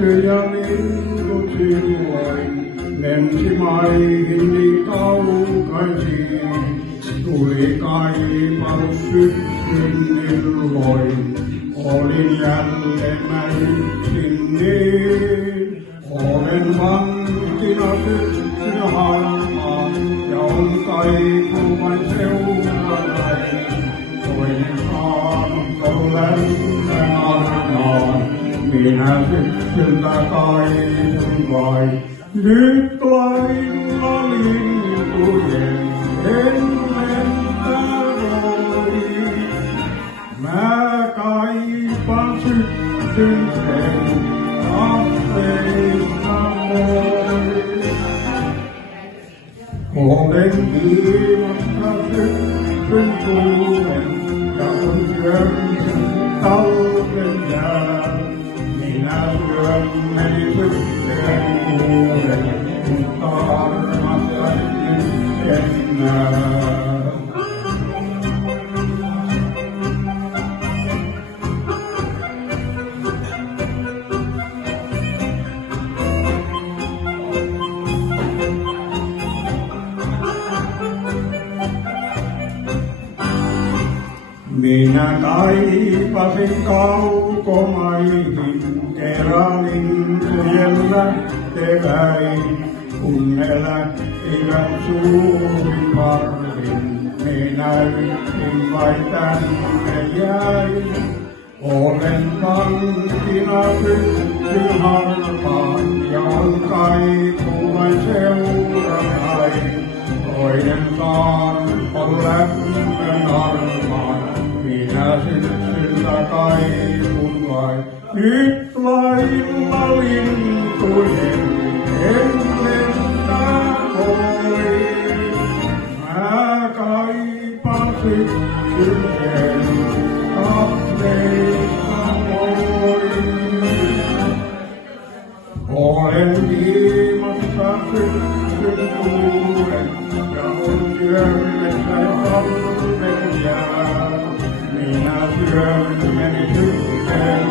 Myrkky ja linnut silloin lensi maihin niin kaukaisiin. Tuli kaipaus syksyn illoin, olin jälleen mä yksin niin. Olen vankina syksyn harmaan ja on kaipuvan seuranain. Toinen saanut lämmön armaan, minä syksyltä kaipun vain. Nyt lailla lintujen ennentää voi. Mä kaipaan syksyn sen kahveista moi. Olen viimasta syksyn tuulen ja on syömisen talven jää. Minä syön menisyksen kuulen, mutta armastan yksinään. Minä kaipasin kaukomaihin kerälintujen lähteväin, kun ne lähtivät suurin parvin. Minä yksin vain tänne jäin. Olen vankina syksyn harmaan ja on kaipuvan seuranain. Toinen on lämmön armaan. Minä syksyltä kaipun vain. Nyt lailla lintujen ennentää voi. Mä kaipaan syksyn kahveista moi. Olen viimassa syksyn tuulen ja on syömessä talven jää. Minä syön menisyksen